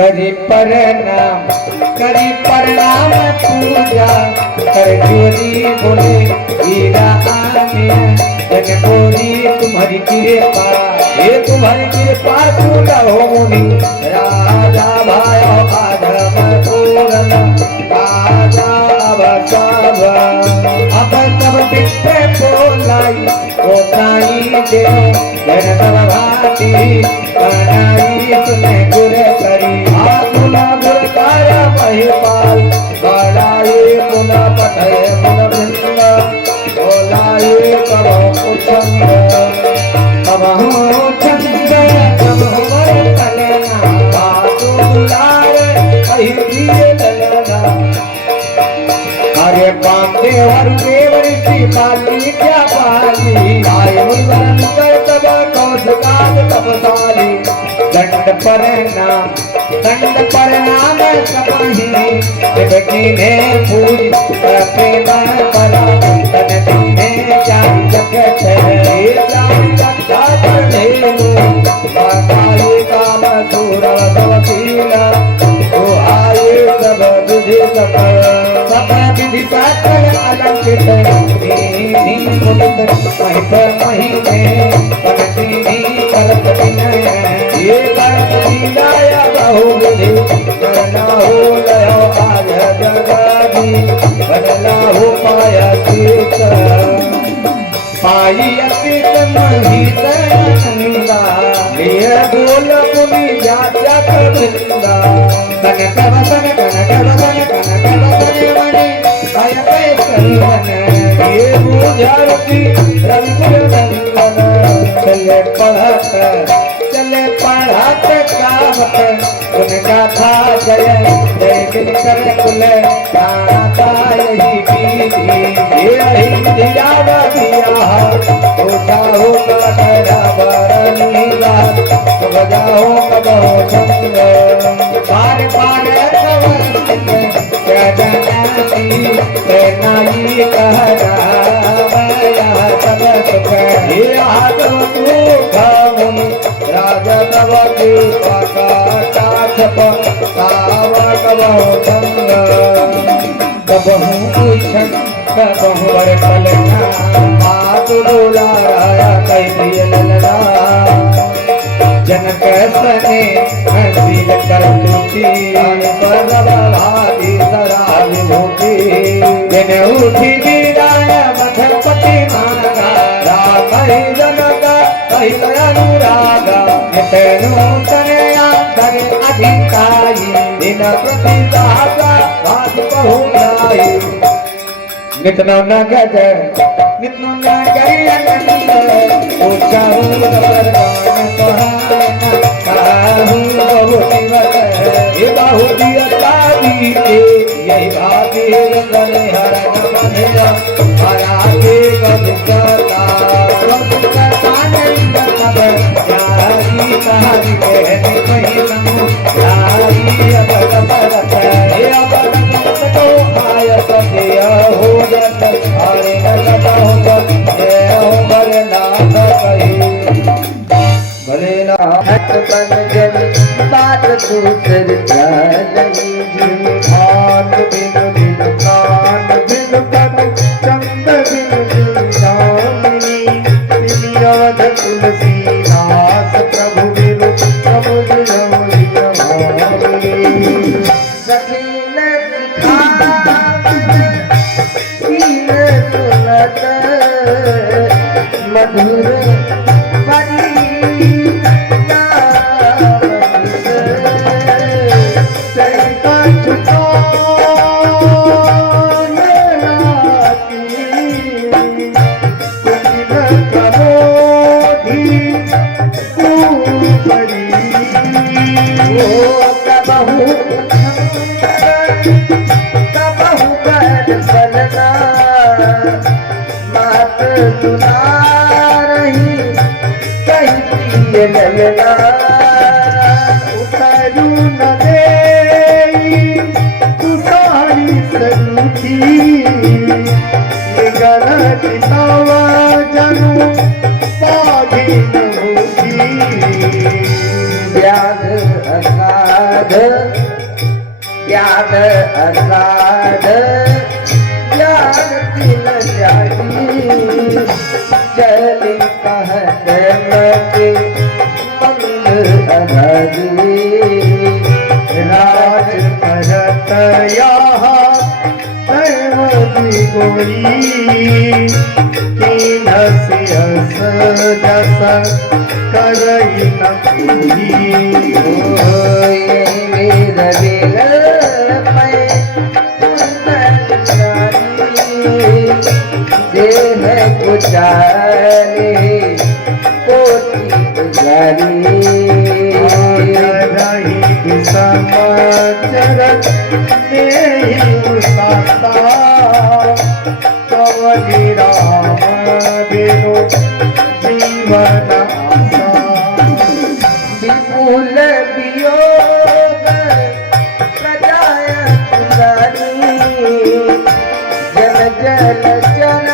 करी प्रणाम पूजा कर जोरी बोले हीरा आमिया जन बोली तुम्हारी कृपा हे तुम्हारी कृपा पूरा हो मुनि राजा भायो आधम पूरन राजा बसाव अब सब बिस्ते बोलाई कोताई दे जन सब भाती बनाई सुने गुर करी आकुला गुर काया महिपाल बड़ाई पुनः पठय मुन वृंद बोलाई करो कुछंद कबहू छंद कबहू वर कलना बातु बुलाए कहीं दिए ललना अरे पापे वर देवर सी पाली क्या पाली आए मुरन कर तब कौशगाद तपसाली दंड प्रणाम सबही देवकी ने पूज प्रेम परा तन दीने चारि जगत हे चारि जगत धेनु माताये काम सूर दवकीला तो आए सब विधि सब विधि सकल अलंकृत नी मुदित महिप महिमे पनती करत विनय ये करत लीलाया बहुविधि करना हो लयो आज जगदी बदला हो पाया तीर्थ पाई अतीत महित नंदा ये गोल मुनि जाचा कबिंदा कनक वसन मणि काय काय संगन ये बुझारती रंगुल नंदन चले पढ़त कामत उनका था जय जय बिनकर कुल गाता यही बीती यही दिया दिया उठा हो करा बरनीला बजाओ कबो छंद पार पार जगनाती नाई कहरा मया सब सुख ये आगम तू खामुनि राजा तब के पाका छप कावा कबहु संग कबहु पूछन कबहु वर कलना मातु बोला राया कई प्रिय ललना जनक सने हसील कर तुती भादी सरा विभूति दिन उठी दीदाय मठपति मागा राम जनक कहित अनुरागा नितनु तनया करे अधिकाई दिन प्रति दाता भाग बहुलाई नितनो न गज नितनो न गयनंद उचाऊ नवर गान कहाना काहू बहुति वत ये बहुति अतादी के यही भागे रंगन हरण मधुरा हरा के गदता आनंद सब यारी कहानी कहने कहीं नमो यारी अबद परत हे अबद परत को आयत दिया हो जत हरे नगत हो जय हो भरनाथ कही भले ना हट बन जल बात दूसर जानी जी खान बिन कान बिन पद चंद बिन जानी निमियाद तुलसी दास प्रभु बिन समुझ रमणी रमानी सखीन सिखावन कीन सुनत मधुर उतारू न दे तू सारी सरूखी गलत नवा जनू पागी न होगी व्याध साध ज्ञान असाध ज्ञान तिल जागी चली कहत मति मंद अनगी राज करत यहाँ गोई तीन सियस जस करई न कोई वेद बिल मैं देह पुचारे कोटि पुजारी रही समाचार कवि राम दिनो जीवन विपुल वियोग प्रजाय जल जल जन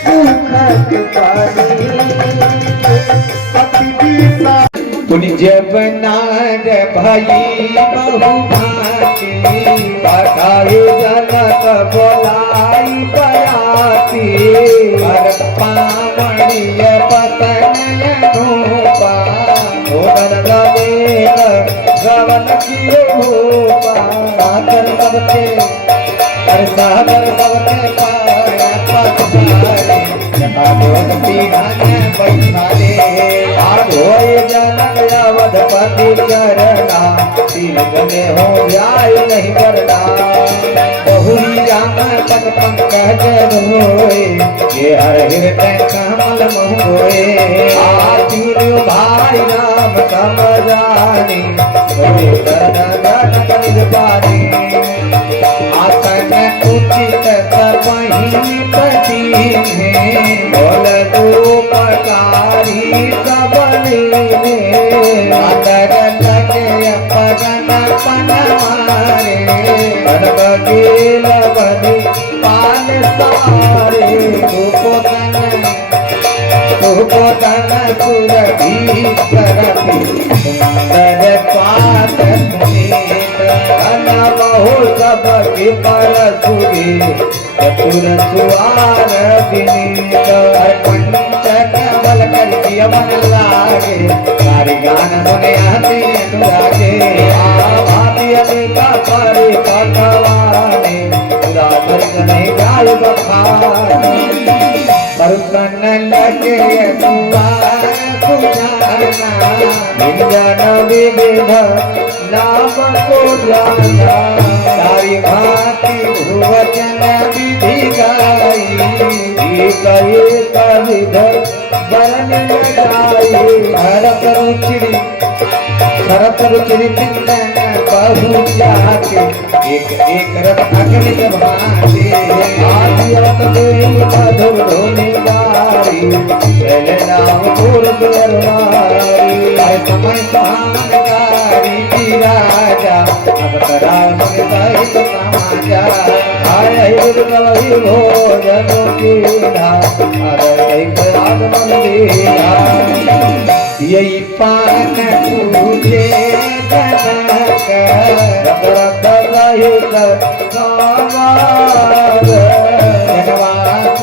सुख पानी कुंज बनार भई बहुभाती बतायु जनक बोलाई बराती हर पावणीय पतनय रूपा उदर लवेग गवन की रूपा सागर सबके हर सागर सबके पाया पतवारे जपादोती धन बैठाले होय जनक अवधपति चरणा तीन जने हो जाय नहीं करना बहुरी राम पद पंकज होए ये हर हृदय कमल मोए तीन भाई राम समझानी कनिज पानी आसन उचित सबहि पति बोल दो पकारी आदर लगे पगन पन मारे गणपति लवधि पाल सारे सुपोतन सुरभि करति सुंदर पात पुनीत बहु सब विपल सुरी चतुर सुआर विनीत पंचक बल कर जीवन लागे सारी गान सुने हसी अनुरागे भाती अमिका परि पटवाने पूरा वर्ग नहीं गाय बखाने परुतन लगे दुआर सुजाना विंजन विविध नाम को जाना सारी भांति भुवचन विधि गाई कहे कविध वरण लगाई शरत रुचिरी पिंडन बहु जाके एक रथ अगणित भांति आदि रथ देव मधुर धोनी गारी पहले नाम पूर्व अरुणारी समय सहानकारी की राजा अब कराल मन सहित समाजा आय गुरुगवि भोजन कीना अगर कई आगमन दीना यही पान पूजे जनक रत रहित समाद जनवास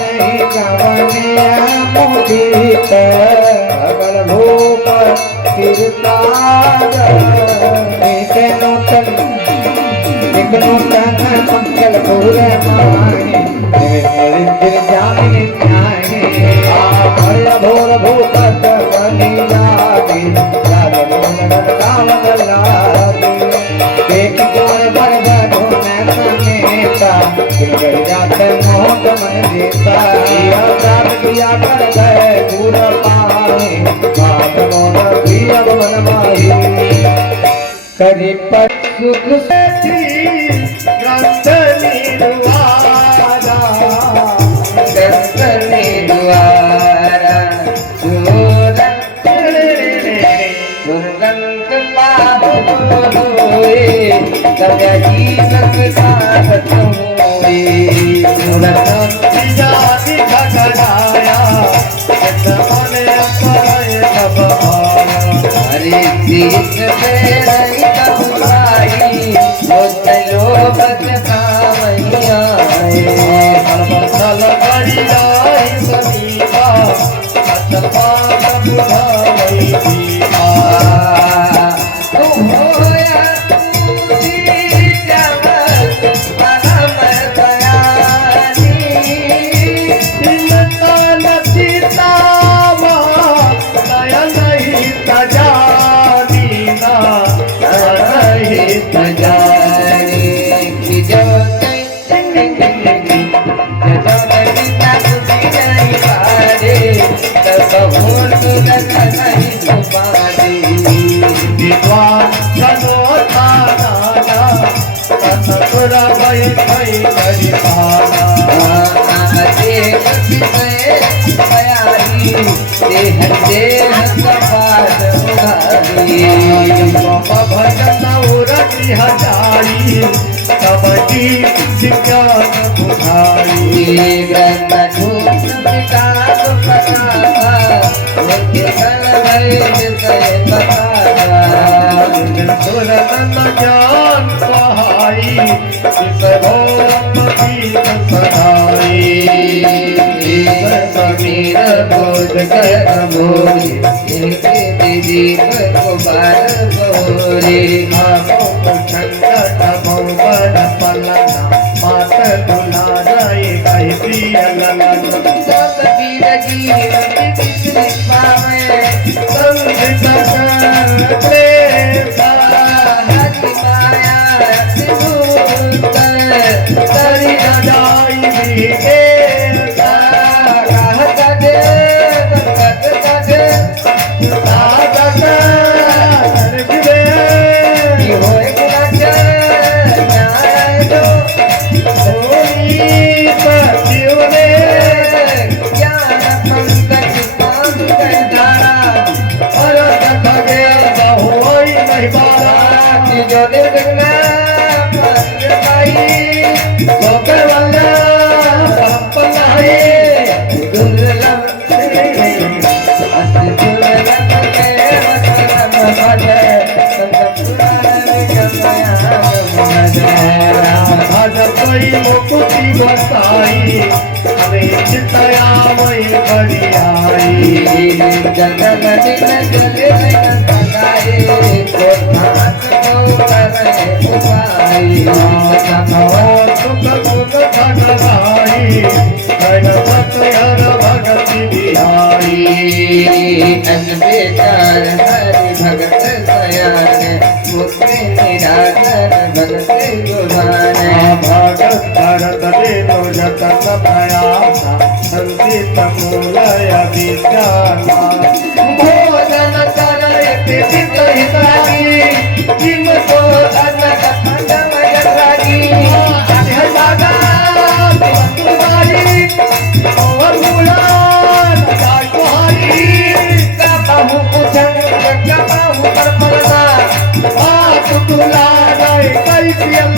कवन्या मुदित अगल भूप सिरताज एक नूतन मंगल पूर माने दिल जामिन न्याय आ भोर भूपत बनी लागे राज मोहन रावण लागे देख कोर बरद धोन समेता दिल जात मोह मन देता या प्राण किया कर गए पूर पाए बात मोर प्रिय भवन माही करी पर सुख हरे देश में रही कमाई लो बचतावैया सर्वसल करियाई समीपा अतपा बुधावई दीपा तुम होया पूरी जगत परम दयानी चिंतन सीतावा नयन तजानीना नहीं जाने की जो हजारी कबड्डी ज्ञान बुझाई ज्ञान सहाई समीर बोध कर मोरी दीप को बार गोरे मात दुलाराय कही प्रिय लगन सब वीर जीव पावे संत हरि माया सिंधु तरी जाई मुकुति बसाई हमें चितयामय बरियाई जगन दिन जले लगाए को नाथ को करे उपाई सुख सुख धन भाई गणपत हर भगति बिहारी अन बेचार हरि भगत सयान मुक्ति निराकर भगत गुमान भगत भरत देव जतन प्रयास संचित मूलय विद्याना भोजन करते चित हितागी जिनको अन्न खंडमय रागी हजादा तुम्हारी और मुलान जाय तुम्हारी कबहु उछल कबहु पर पलना बात दुलाराय कई प्रियंगा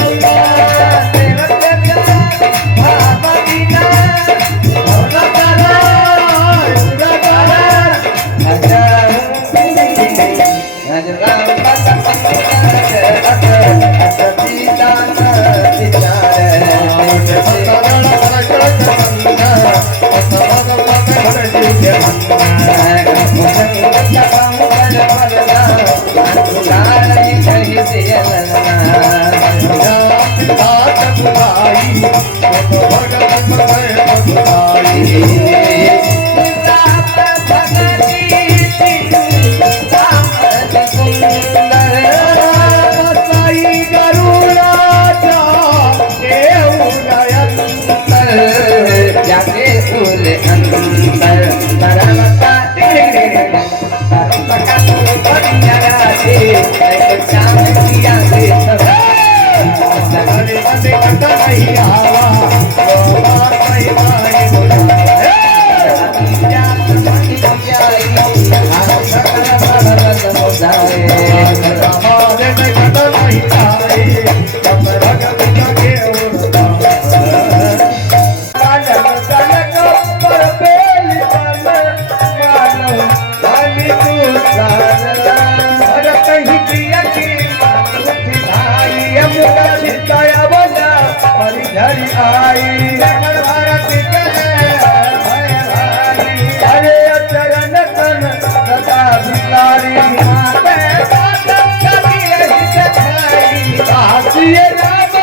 आई जगत भारत के भय भारी अरे चरण तन सदा भिखारी माते बातम कभी यही सखाई काशिये राम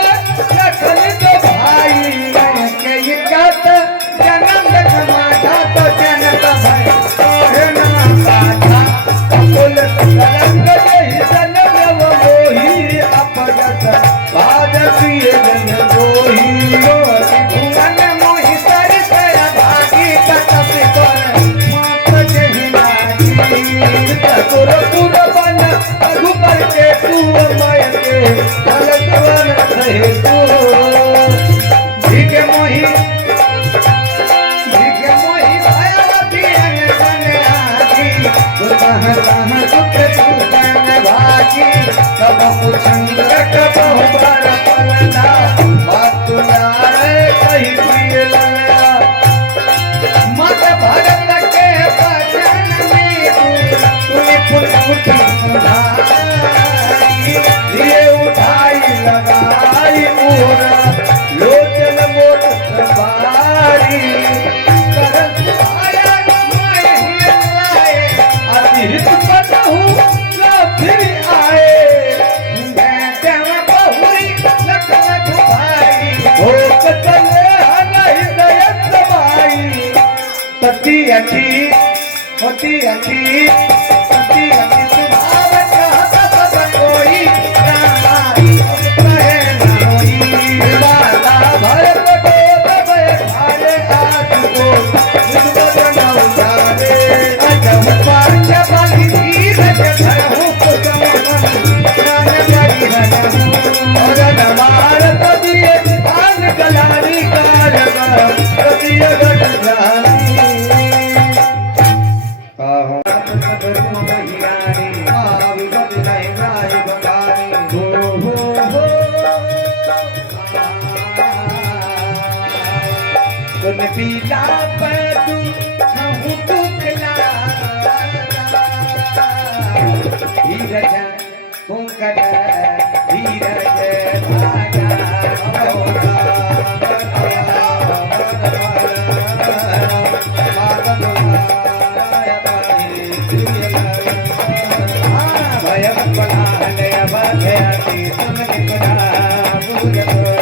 लखन तो भाई के इकत जन्म समाधा तो जनक भय तोहे ना साधा कुल कलंक जहि जन्म मोही अपजत भाजसिए जन दोही भुवन मोहि सरित भागी कतप कर मात जहि लागी चतुर पुर बन रघुबर के तू मय के भगतवन सहे तू भीगे मोहि भयवती अंगन आगी दुर्बह राम दुख दुखन भागी सब पुछंग बहु बर पलना बातु नारे कही प्रिय ललना मत भगत के बचन में तुनि पुन उठी सुधाई ये उठाई लगाई मोरा लोचन मोट सवारी करत आया माहि लाए अतिहित पटहु न फिर आए मैं देव बहुरी लखन भाई भोग चले हनहि दयत बाई पति अखी पति अखी सुभाव कहत सब कोई रामाई कहे न होई बाला भरत को तब खाले आज को दुर्गत न उजाले अजम पांच बलि धीर धरहु कुसुम प्राण करी हरहु और नमार तदिए आन गलानी काल गरम तदिए गट जानी आहो तुम पीला पदू हूँ दुखला धीरज कुंकट धीरज भय बला तुम निपुणा